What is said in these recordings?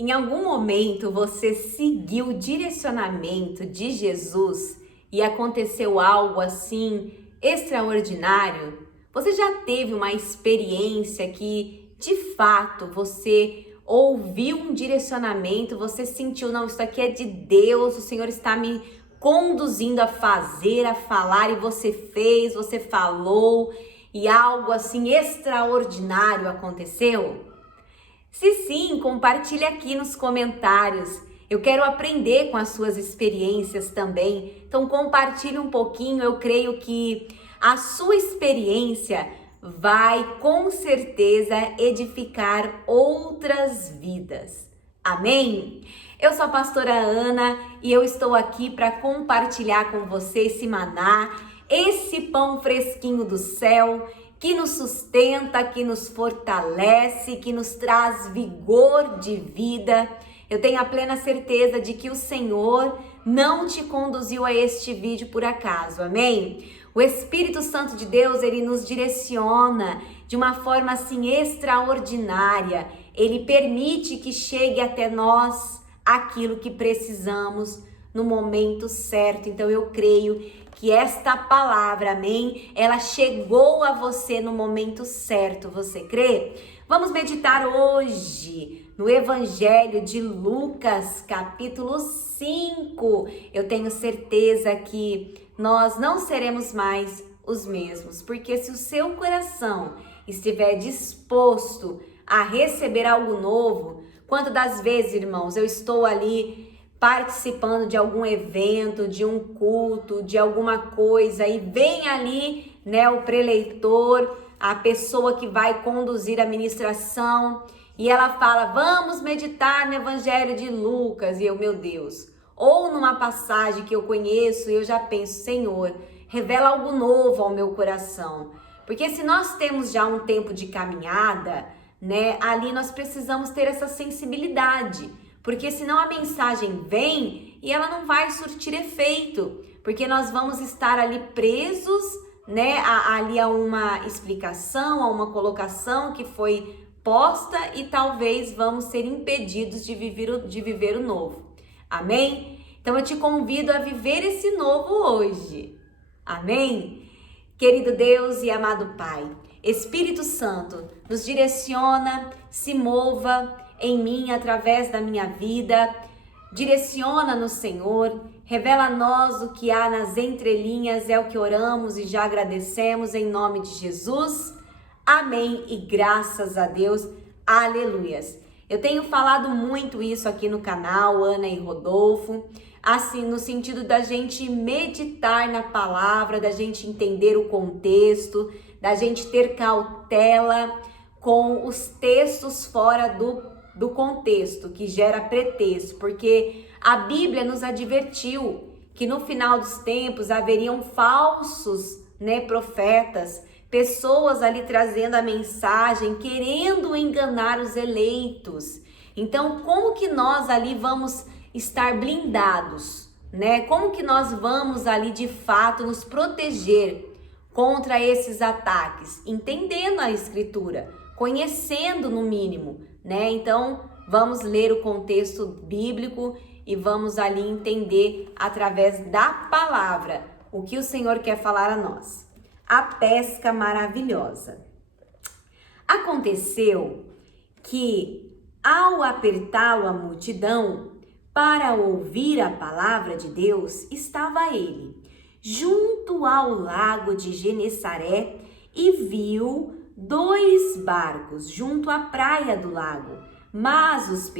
Em algum momento você seguiu o direcionamento de Jesus e aconteceu algo assim extraordinário? Você já teve uma experiência que de fato você ouviu um direcionamento, você sentiu, não, isso aqui é de Deus, o Senhor está me conduzindo a fazer, a falar, e você fez, você falou e algo assim extraordinário aconteceu? Se sim, compartilhe aqui nos comentários. Eu quero aprender com as suas experiências também. Então compartilhe um pouquinho, eu creio que a sua experiência vai com certeza edificar outras vidas. Amém? Eu sou a pastora Ana e eu estou aqui para compartilhar com você esse maná, esse pão fresquinho do céu, que nos sustenta, que nos fortalece, que nos traz vigor de vida. Eu tenho a plena certeza de que o Senhor não te conduziu a este vídeo por acaso, amém? O Espírito Santo de Deus, ele nos direciona de uma forma assim extraordinária. Ele permite que chegue até nós aquilo que precisamos no momento certo. Então eu creio que esta palavra, amém, ela chegou a você no momento certo, você crê? Vamos meditar hoje no Evangelho de Lucas, capítulo 5. Eu tenho certeza que nós não seremos mais os mesmos, porque se o seu coração estiver disposto a receber algo novo, quantas das vezes, irmãos, eu estou ali participando de algum evento, de um culto, de alguma coisa, e vem ali, né, o preleitor, a pessoa que vai conduzir a ministração, e ela fala, vamos meditar no Evangelho de Lucas, e eu, meu Deus, ou numa passagem que eu conheço, e eu já penso, Senhor, revela algo novo ao meu coração, porque se nós temos já um tempo de caminhada, né, ali nós precisamos ter essa sensibilidade, porque senão a mensagem vem e ela não vai surtir efeito, porque nós vamos estar ali presos, né, ali a uma explicação, a uma colocação que foi posta e talvez vamos ser impedidos de viver o novo. Amém? Então eu te convido a viver esse novo hoje. Amém? Querido Deus e amado Pai, Espírito Santo, nos direciona, se mova em mim, através da minha vida, direciona-nos, Senhor, revela a nós o que há nas entrelinhas, é o que oramos e já agradecemos em nome de Jesus, amém e graças a Deus, aleluias. Eu tenho falado muito isso aqui no canal, Ana e Rodolfo, assim, no sentido da gente meditar na palavra, da gente entender o contexto, da gente ter cautela com os textos fora do contexto, que gera pretexto, porque a Bíblia nos advertiu que no final dos tempos haveriam falsos, né, profetas, pessoas ali trazendo a mensagem, querendo enganar os eleitos. Então, como que nós ali vamos estar blindados, né? Como que nós vamos ali de fato nos proteger contra esses ataques? Entendendo a Escritura, conhecendo no mínimo, né? Então, vamos ler o contexto bíblico e vamos ali entender através da palavra o que o Senhor quer falar a nós. A pesca maravilhosa. Aconteceu que, ao apertá-lo a multidão para ouvir a palavra de Deus, estava ele junto ao lago de Genesaré e viu 2 barcos junto à praia do lago, mas os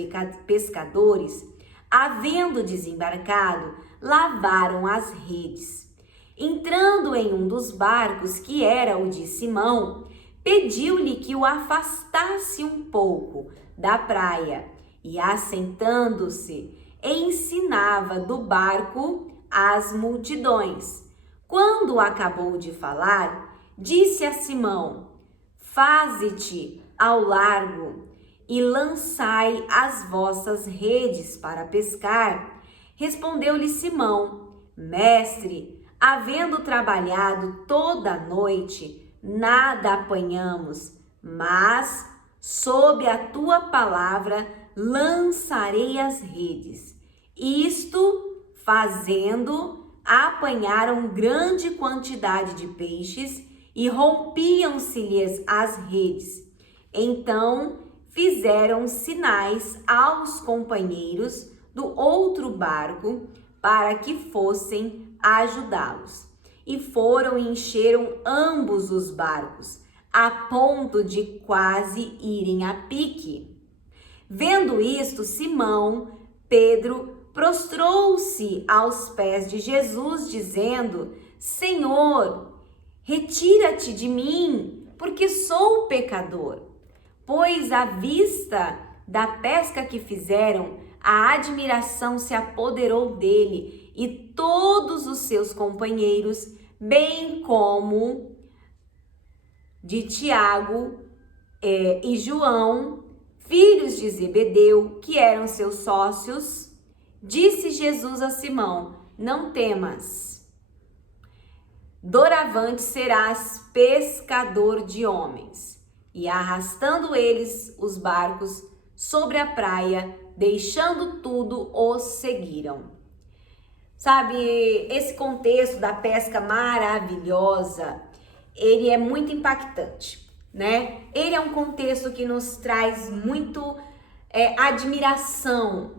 pescadores, havendo desembarcado, lavaram as redes. Entrando em um dos barcos, que era o de Simão, pediu-lhe que o afastasse um pouco da praia e, assentando-se, ensinava do barco as multidões. Quando acabou de falar, disse a Simão, faze-te ao largo e lançai as vossas redes para pescar. Respondeu-lhe Simão, mestre, havendo trabalhado toda a noite, nada apanhamos, mas sob a tua palavra lançarei as redes. Isto fazendo, apanharam grande quantidade de peixes e rompiam-se-lhes as redes. Então fizeram sinais aos companheiros do outro barco para que fossem ajudá-los. E foram e encheram ambos os barcos, a ponto de quase irem a pique. Vendo isto, Simão Pedro prostrou-se aos pés de Jesus, dizendo: Senhor, retira-te de mim, porque sou pecador. Pois à vista da pesca que fizeram, a admiração se apoderou dele e todos os seus companheiros, bem como de Tiago e João, filhos de Zebedeu, que eram seus sócios. Disse Jesus a Simão: não temas, doravante serás pescador de homens. E arrastando eles os barcos sobre a praia, deixando tudo, os seguiram. Sabe, esse contexto da pesca maravilhosa, ele é muito impactante, né? Ele é um contexto que nos traz muito admiração.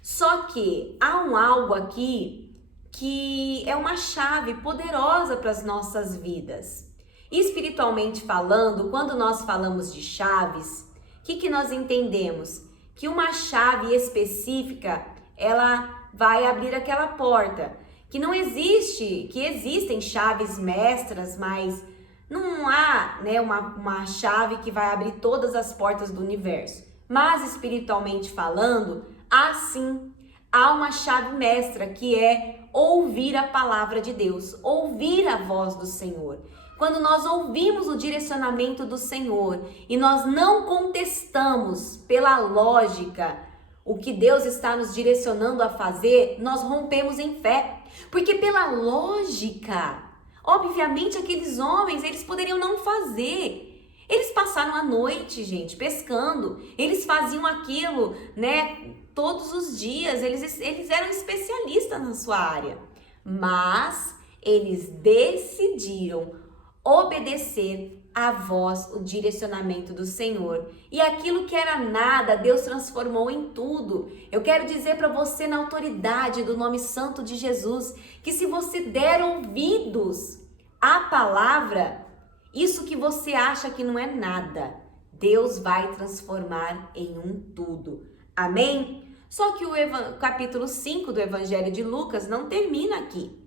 Só que há algo aqui que é uma chave poderosa para as nossas vidas. Espiritualmente falando, quando nós falamos de chaves, o que nós entendemos? Que uma chave específica, ela vai abrir aquela porta. Que não existe, que existem chaves mestras, mas não há, né, uma chave que vai abrir todas as portas do universo. Mas espiritualmente falando, há uma chave mestra, que é ouvir a palavra de Deus, ouvir a voz do Senhor. Quando nós ouvimos o direcionamento do Senhor e nós não contestamos pela lógica o que Deus está nos direcionando a fazer, nós rompemos em fé. Porque pela lógica, obviamente aqueles homens, eles poderiam não fazer. Eles passaram a noite, gente, pescando. Eles faziam aquilo, né, todos os dias. Eles eram especialistas na sua área. Mas eles decidiram obedecer a voz, o direcionamento do Senhor. E aquilo que era nada, Deus transformou em tudo. Eu quero dizer para você, na autoridade do nome santo de Jesus, que se você der ouvidos à palavra, isso que você acha que não é nada, Deus vai transformar em um tudo. Amém? Só que o capítulo 5 do Evangelho de Lucas não termina aqui.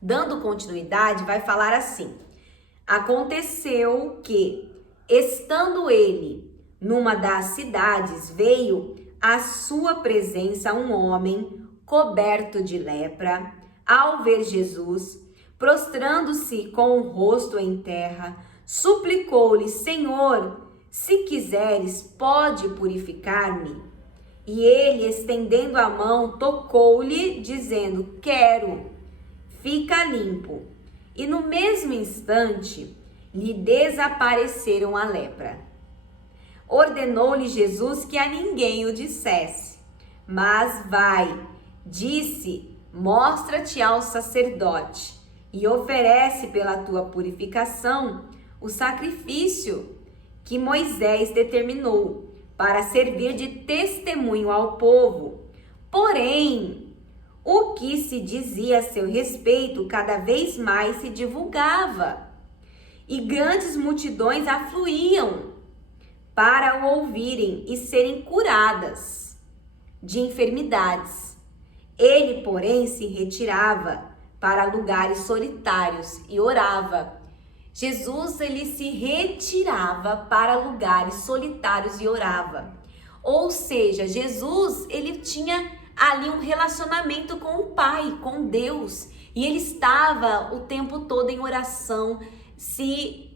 Dando continuidade, vai falar assim: aconteceu que, estando ele numa das cidades, veio à sua presença um homem coberto de lepra. Ao ver Jesus, prostrando-se com o rosto em terra, suplicou-lhe: Senhor, se quiseres, pode purificar-me. E ele, estendendo a mão, tocou-lhe, dizendo: quero, fica limpo. E no mesmo instante lhe desapareceram a lepra. Ordenou-lhe Jesus que a ninguém o dissesse. Mas vai, disse, mostra-te ao sacerdote e oferece pela tua purificação o sacrifício que Moisés determinou para servir de testemunho ao povo. Porém, o que se dizia a seu respeito cada vez mais se divulgava, e grandes multidões afluíam para o ouvirem e serem curadas de enfermidades. Ele, porém, se retirava para lugares solitários e orava. Jesus, ele se retirava para lugares solitários e orava. Ou seja, Jesus, ele tinha ali um relacionamento com o Pai, com Deus, e ele estava o tempo todo em oração, se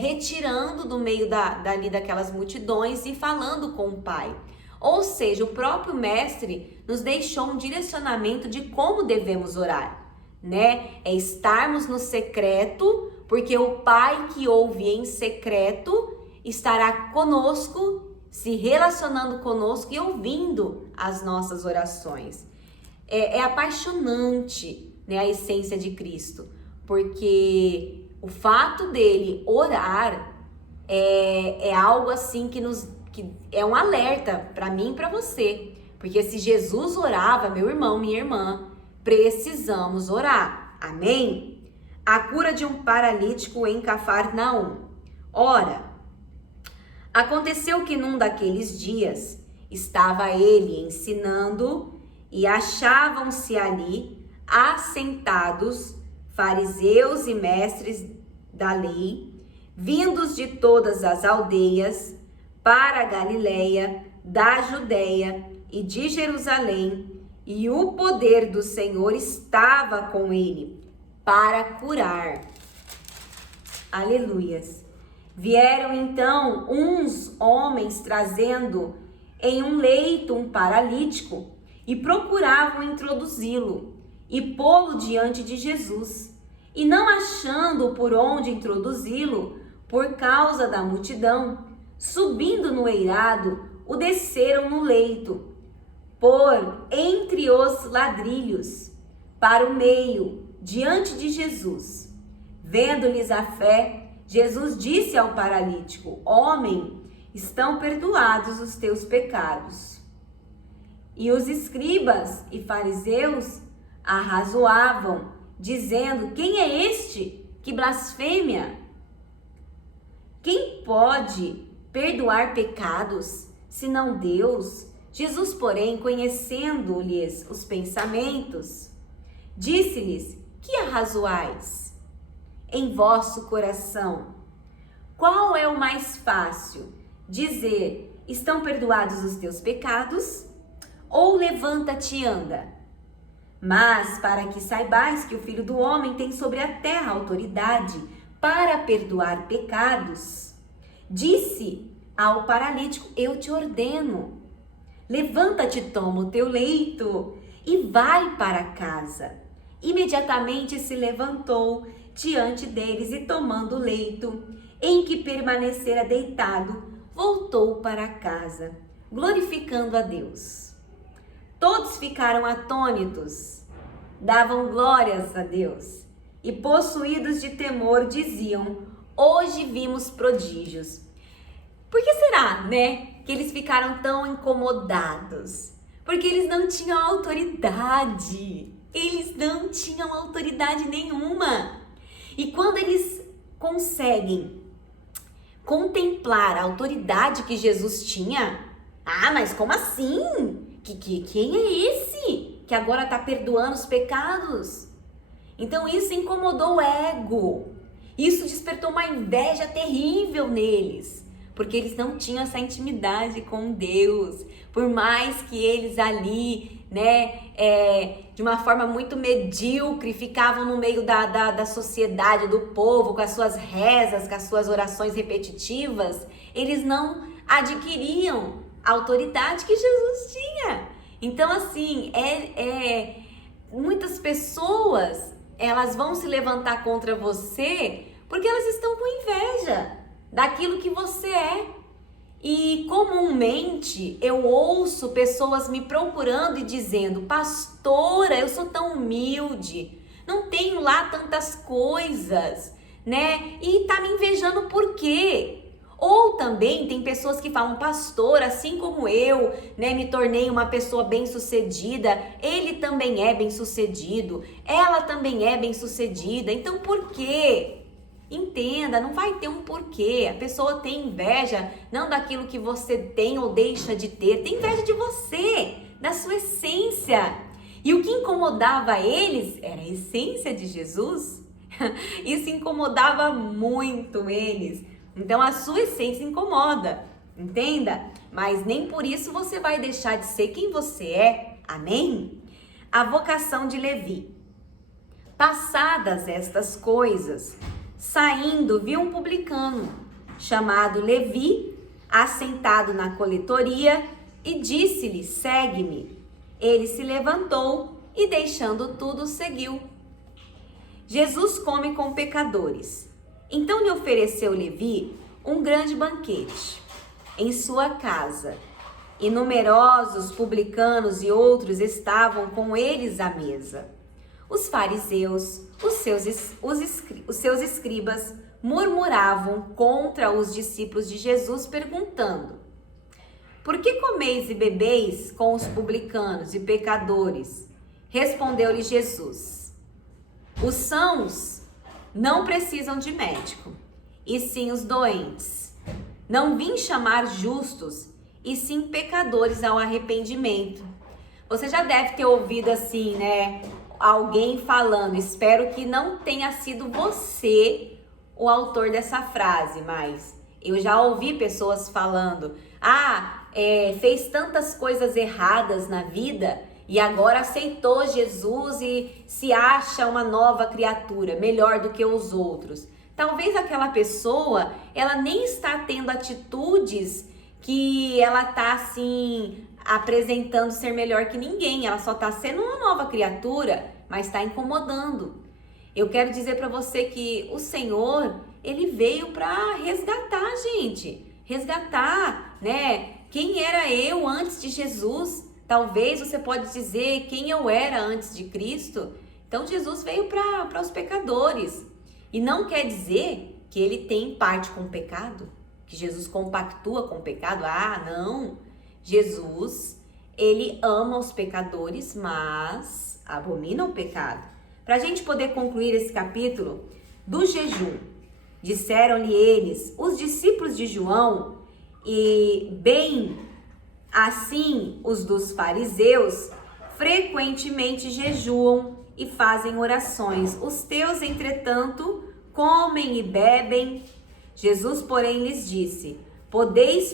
retirando do meio daquelas multidões e falando com o Pai. Ou seja, o próprio mestre nos deixou um direcionamento de como devemos orar, né? É estarmos no secreto, porque o Pai que ouve em secreto estará conosco se relacionando conosco e ouvindo as nossas orações. É apaixonante, né, a essência de Cristo, porque o fato dele orar é algo assim que é um alerta para mim e para você. Porque se Jesus orava, meu irmão, minha irmã, precisamos orar. Amém? A cura de um paralítico em Cafarnaum. Ora, aconteceu que num daqueles dias estava ele ensinando e achavam-se ali assentados fariseus e mestres da lei, vindos de todas as aldeias para a Galileia, da Judeia e de Jerusalém, e o poder do Senhor estava com ele para curar. Aleluias. Vieram então uns homens trazendo em um leito um paralítico e procuravam introduzi-lo e pô-lo diante de Jesus. E não achando por onde introduzi-lo, por causa da multidão, subindo no eirado, o desceram no leito, por entre os ladrilhos, para o meio, diante de Jesus. Vendo-lhes a fé, Jesus disse ao paralítico: Homem, estão perdoados os teus pecados. E os escribas e fariseus arrazoavam, dizendo: Quem é este que blasfêmia? Quem pode perdoar pecados, senão Deus? Jesus, porém, conhecendo-lhes os pensamentos, disse-lhes: Que arrazoais em vosso coração? Qual é o mais fácil? Dizer: Estão perdoados os teus pecados? Ou levanta-te e anda? Mas para que saibais que o Filho do Homem tem sobre a terra autoridade para perdoar pecados, disse ao paralítico: Eu te ordeno, levanta-te, toma o teu leito e vai para casa. Imediatamente se levantou diante deles e, tomando o leito em que permanecera deitado, voltou para casa, glorificando a Deus. Todos ficaram atônitos, davam glórias a Deus e, possuídos de temor, diziam: Hoje vimos prodígios. Por que será, né, que eles ficaram tão incomodados? Porque eles não tinham autoridade. Eles não tinham autoridade nenhuma. E quando eles conseguem contemplar a autoridade que Jesus tinha, mas como assim? Quem é esse que agora está perdoando os pecados? Então isso incomodou o ego. Isso despertou uma inveja terrível neles, porque eles não tinham essa intimidade com Deus. Por mais que eles ali, de uma forma muito medíocre, ficavam no meio da sociedade, do povo, com as suas rezas, com as suas orações repetitivas, eles não adquiriam a autoridade que Jesus tinha. Então, assim, muitas pessoas, elas vão se levantar contra você porque elas estão com inveja daquilo que você é. E comumente eu ouço pessoas me procurando e dizendo: Pastora, eu sou tão humilde, não tenho lá tantas coisas, né? E tá me invejando por quê? Ou também tem pessoas que falam: Pastor, assim como eu, né, me tornei uma pessoa bem-sucedida, ele também é bem-sucedido, ela também é bem-sucedida, então por quê? Entenda, não vai ter um porquê. A pessoa tem inveja não daquilo que você tem ou deixa de ter, tem inveja de você, da sua essência. E o que incomodava eles era a essência de Jesus. Isso incomodava muito eles. Então a sua essência incomoda, entenda? Mas nem por isso você vai deixar de ser quem você é. Amém? A vocação de Levi. Passadas estas coisas, saindo, viu um publicano, chamado Levi, assentado na coletoria, e disse-lhe: Segue-me. Ele se levantou e, deixando tudo, seguiu. Jesus come com pecadores. Então lhe ofereceu Levi um grande banquete. em sua casa, e numerosos publicanos e outros estavam com eles à mesa. Os fariseus, os seus escribas, murmuravam contra os discípulos de Jesus, perguntando: por que comeis e bebeis com os publicanos e pecadores? Respondeu-lhe Jesus: os sãos não precisam de médico, e sim os doentes. Não vim chamar justos, e sim pecadores ao arrependimento. Você já deve ter ouvido assim, né? Alguém falando, espero que não tenha sido você o autor dessa frase, mas eu já ouvi pessoas falando: fez tantas coisas erradas na vida e agora aceitou Jesus e se acha uma nova criatura, melhor do que os outros. Talvez aquela pessoa, ela nem está tendo atitudes que ela está assim apresentando ser melhor que ninguém, ela só está sendo uma nova criatura, mas está incomodando. Eu quero dizer para você que o Senhor, ele veio para resgatar a gente, resgatar, né? Quem era eu antes de Jesus? Talvez você pode dizer quem eu era antes de Cristo. Então Jesus veio para os pecadores. E não quer dizer que ele tem parte com o pecado, que Jesus compactua com o pecado. Não. Jesus, ele ama os pecadores, mas abomina o pecado. Para a gente poder concluir esse capítulo do jejum, disseram-lhe eles, os discípulos de João, e bem assim os dos fariseus, frequentemente jejuam e fazem orações. Os teus, entretanto, comem e bebem. Jesus, porém, lhes disse: podeis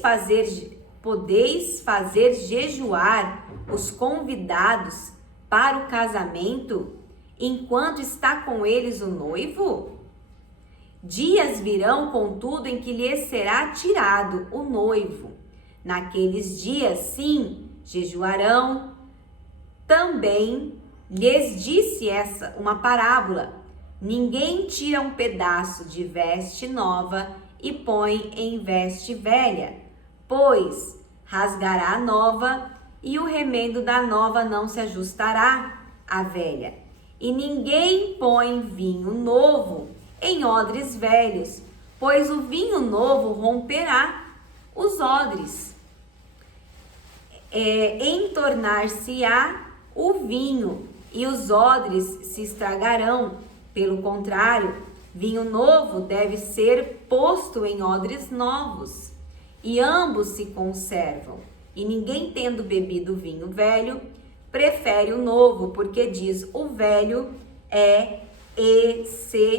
fazer jejuar os convidados para o casamento, enquanto está com eles o noivo? Dias virão, contudo, em que lhes será tirado o noivo. Naqueles dias, sim, jejuarão. Também lhes disse uma parábola: ninguém tira um pedaço de veste nova e põe em veste velha, pois rasgará a nova e o remendo da nova não se ajustará à velha. E ninguém põe vinho novo em odres velhos, pois o vinho novo romperá os odres, entornar-se-á o vinho e os odres se estragarão. Pelo contrário, vinho novo deve ser posto em odres novos, e ambos se conservam. E ninguém, tendo bebido vinho velho, prefere o novo, porque diz: o velho é excelente.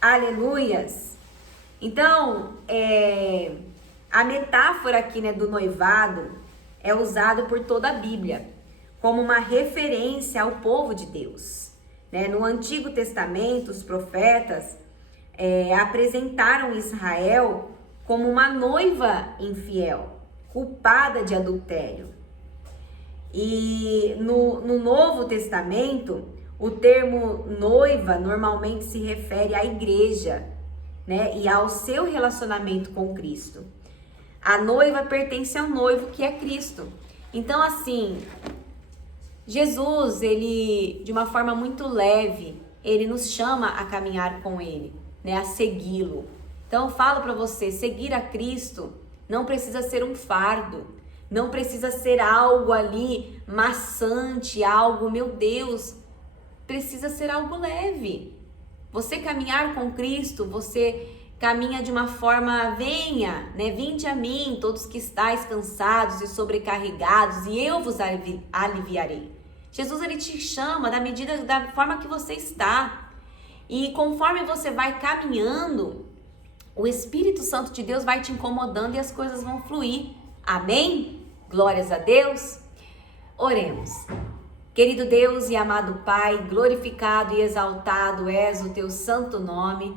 Aleluias! Então, a metáfora aqui, né, do noivado é usada por toda a Bíblia como uma referência ao povo de Deus. Né? No Antigo Testamento, os profetas apresentaram Israel como uma noiva infiel, culpada de adultério. E no Novo Testamento, o termo noiva normalmente se refere à igreja, né? E ao seu relacionamento com Cristo. A noiva pertence ao noivo, que é Cristo. Então, assim, Jesus, ele, de uma forma muito leve, ele nos chama a caminhar com ele, né? A segui-lo. Então, eu falo para você, seguir a Cristo não precisa ser um fardo, não precisa ser algo ali maçante, algo, meu Deus, precisa ser algo leve. Você caminhar com Cristo, você caminha de uma forma: venha, né? Vinde a mim, todos que estáis cansados e sobrecarregados, e eu vos aliviarei. Jesus, ele te chama da medida, da forma que você está. E conforme você vai caminhando, o Espírito Santo de Deus vai te incomodando e as coisas vão fluir. Amém? Glórias a Deus. Oremos. Querido Deus e amado Pai, glorificado e exaltado és o teu santo nome.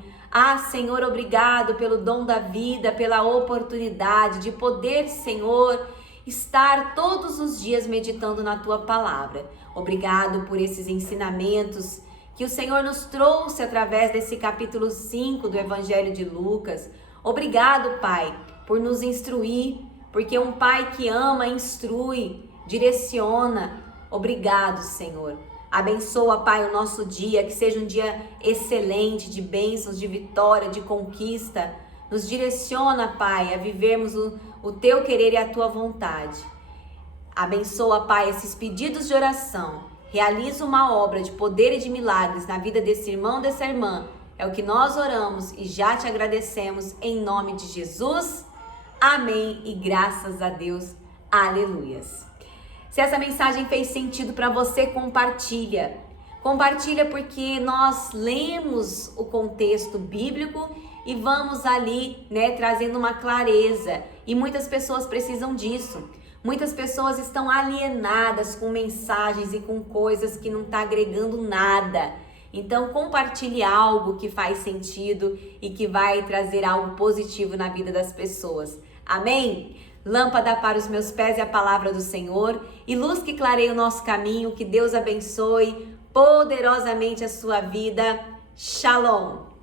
Senhor, obrigado pelo dom da vida, pela oportunidade de poder, Senhor, estar todos os dias meditando na tua palavra. Obrigado por esses ensinamentos que o Senhor nos trouxe através desse capítulo 5 do Evangelho de Lucas. Obrigado, Pai, por nos instruir, porque um pai que ama, instrui, direciona. Obrigado, Senhor. Abençoa, Pai, o nosso dia, que seja um dia excelente, de bênçãos, de vitória, de conquista. Nos direciona, Pai, a vivermos o Teu querer e a Tua vontade. Abençoa, Pai, esses pedidos de oração. Realiza uma obra de poder e de milagres na vida desse irmão, dessa irmã. É o que nós oramos e já te agradecemos em nome de Jesus. Amém e graças a Deus. Aleluias. Se essa mensagem fez sentido para você, compartilha. Compartilha porque nós lemos o contexto bíblico e vamos ali, trazendo uma clareza. E muitas pessoas precisam disso. Muitas pessoas estão alienadas com mensagens e com coisas que não estão agregando nada. Então compartilhe algo que faz sentido e que vai trazer algo positivo na vida das pessoas. Amém? Lâmpada para os meus pés é a palavra do Senhor e luz que clareia o nosso caminho. Que Deus abençoe poderosamente a sua vida. Shalom!